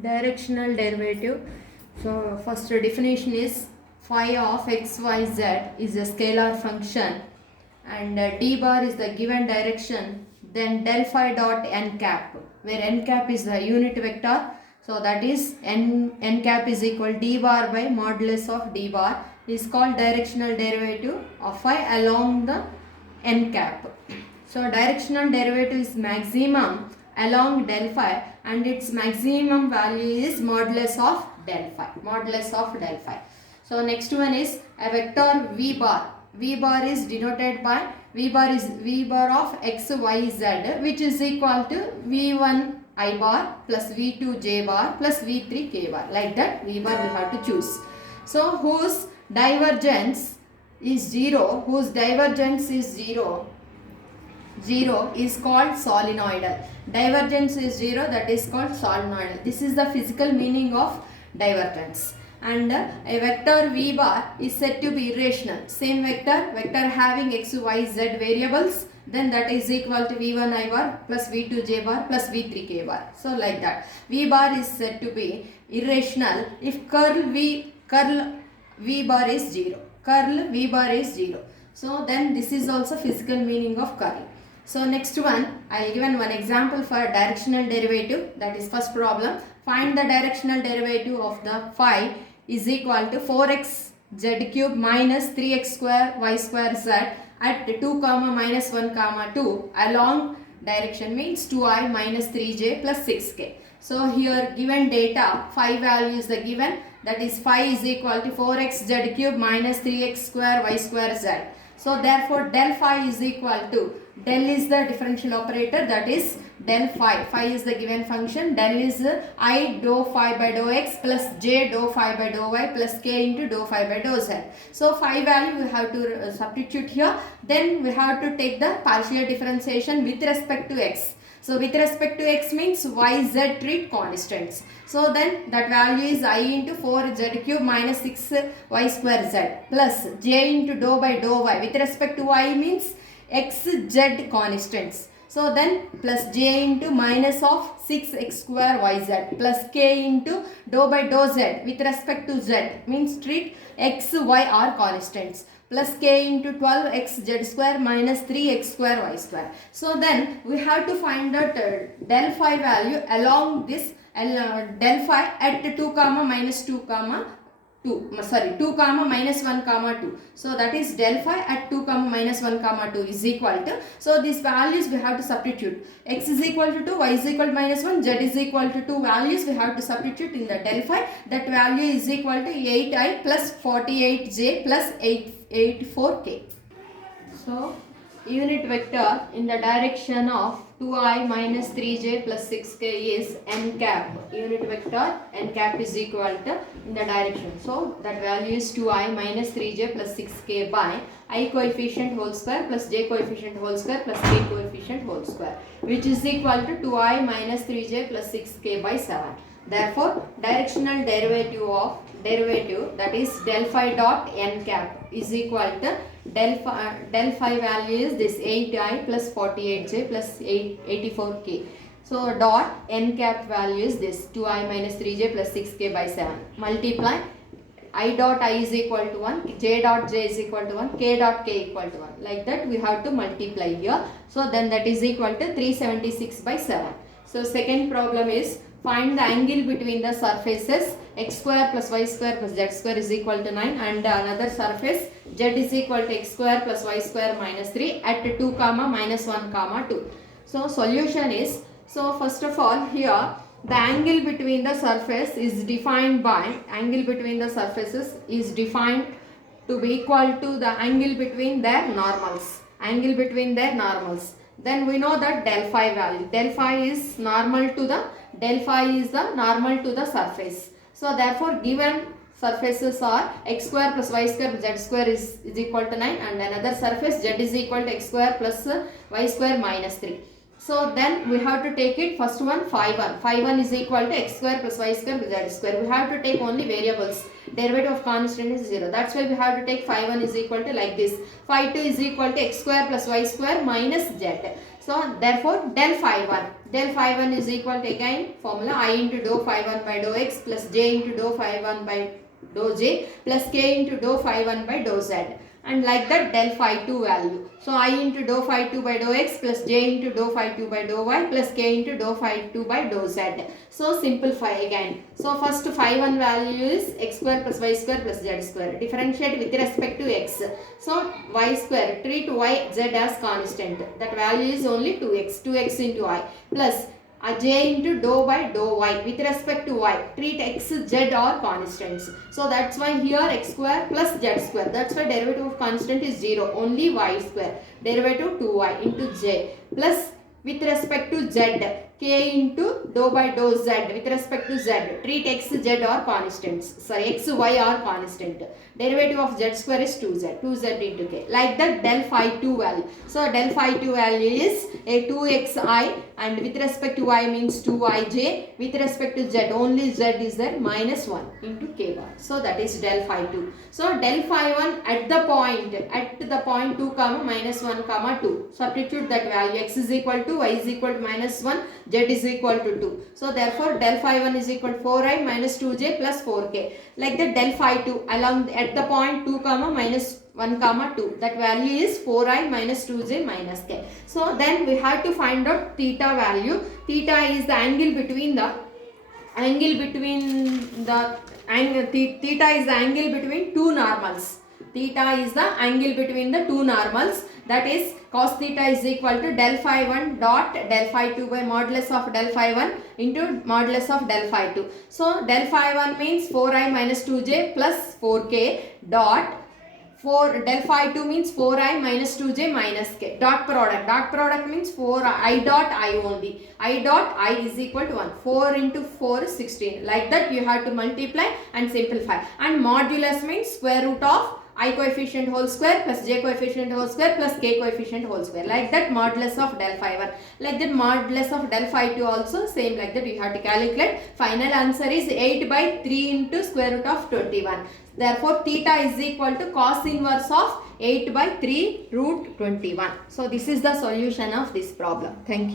Directional derivative. So first definition is phi of xyz is a scalar function, and d bar is the given direction, then del phi dot n cap, where n cap is the unit vector. So that is n cap is equal d bar by modulus of d bar is called directional derivative of phi along the n cap. So directional derivative is maximum along del phi, and its maximum value is modulus of del phi. Modulus of del phi. So next one is a vector v bar. V bar is denoted by v bar of x y z, which is equal to v1 I bar plus v2 j bar plus v3 k bar. Like that v bar we have to choose. So whose divergence is 0, is called solenoidal. Divergence is 0, that is called solenoidal. This is the physical meaning of divergence. And a vector v bar is said to be irrational. Same vector having x, y, z variables, then that is equal to v1 I bar plus v2 j bar plus v3 k bar. So like that. V bar is said to be irrational if curl v bar is 0. Curl v bar is 0. So then this is also physical meaning of curl. So next one, I will given one example for directional derivative. That is first problem. Find the directional derivative of the phi is equal to 4x z cube minus 3x square y square z at 2 comma minus 1 comma 2 along direction, means 2I minus 3j plus 6k. So here given data, phi value is the given, that is phi is equal to 4x z cube minus 3x square y square z. So therefore del phi is equal to, del is the differential operator, that is del phi. Phi is the given function. Del is I dou phi by dou x plus j dou phi by dou y plus k into dou phi by dou z. So phi value we have to substitute here. Then we have to take the partial differentiation with respect to x. So with respect to x means y, z treat constants. So then that value is I into 4z cube minus 6y square z plus j into dou by dou y. With respect to y means x, z constants. So then plus j into minus of 6x square yz plus k into dou by dou z with respect to z, means treat x, y are constants, plus k into 12x z square minus 3x square y square. So then we have to find that del phi value along this del phi at 2 comma minus 2 comma 2 comma minus 1 comma 2. So that is del phi at 2 comma minus 1 comma 2 is equal to, so these values we have to substitute. X is equal to 2, y is equal to minus 1, z is equal to 2 values we have to substitute in the del phi. That value is equal to 8i plus 48j plus 84k. So unit vector in the direction of 2i minus 3j plus 6k is n cap. Unit vector n cap is equal to in the direction. So that value is 2i minus 3j plus 6k by I coefficient whole square plus j coefficient whole square plus k coefficient whole square, which is equal to 2i minus 3j plus 6k by 7. Therefore directional derivative that is del phi dot n cap is equal to del phi value is this 8i plus 48j plus 84k. So dot n cap value is this 2i minus 3j plus 6k by 7. Multiply I dot I is equal to 1, j dot j is equal to 1, k dot k equal to 1. Like that we have to multiply here. So then that is equal to 376 by 7. So second problem is find the angle between the surfaces x square plus y square plus z square is equal to 9 and another surface z is equal to x square plus y square minus 3 at 2 comma minus 1 comma 2. So solution is, so first of all here the angle between the surface is defined by, angle between the surfaces is defined to be equal to the angle between their normals. Angle between their normals. Then we know that del phi value. Del phi is normal to the surface. So therefore given surfaces are x square plus y square z square is equal to 9 and another surface z is equal to x square plus y square minus 3. So then we have to take it first one phi 1. Phi 1 is equal to x square plus y square plus z square. We have to take only variables. Derivative of constant is 0. That's why we have to take phi 1 is equal to like this. Phi 2 is equal to x square plus y square minus z. So therefore del phi 1. Del phi 1 is equal to again formula I into dou phi 1 by dou x plus j into dou phi 1 by dou j plus k into dou phi 1 by dou z. And like that del phi 2 value. So I into dou phi 2 by dou x plus j into dou phi 2 by dou y plus k into dou phi 2 by dou z. So simplify again. So first phi 1 value is x square plus y square plus z square. Differentiate with respect to x. So y square, treat y z as constant. That value is only 2x. 2x into y plus j into dou by dou y with respect to y. Treat x, z are constants. So that's why here x square plus z square. That's why derivative of constant is 0. Only y square. Derivative 2y into j plus with respect to z, k into dou by dou z with respect to z. Treat x, z are constants. Sorry, x, y are constant. Derivative of z square is 2z. 2z into k. Like that del phi 2 value. So del phi 2 value is a 2xi and with respect to y means 2ij. With respect to z, only z is there, minus 1 into k bar. So that is del phi 2. So del phi 1 at the point 2 comma minus 1 comma 2. Substitute that value. X is equal to y is equal to minus 1, z is equal to 2. So therefore del phi 1 is equal to 4i minus 2j plus 4k. Like that del phi 2 along at the point 2 comma minus 1 comma 2. That value is 4i minus 2j minus k. So then we have to find out theta value. Theta is the angle between theta is the angle between two normals. Theta is the angle between the two normals. That is cos theta is equal to del phi 1 dot del phi 2 by modulus of del phi 1 into modulus of del phi 2. So del phi 1 means 4i minus 2j plus 4k dot del phi 2 means 4i minus 2j minus k. Dot product means 4i dot I only. I dot I is equal to 1. 4 into 4 is 16. Like that you have to multiply and simplify. And modulus means square root of I coefficient whole square plus j coefficient whole square plus k coefficient whole square. Like that modulus of del phi 1. Like that modulus of del phi 2 also same, like that you have to calculate. Final answer is 8 by 3 into square root of 21. Therefore theta is equal to cos inverse of 8 by 3 root 21. So this is the solution of this problem. Thank you.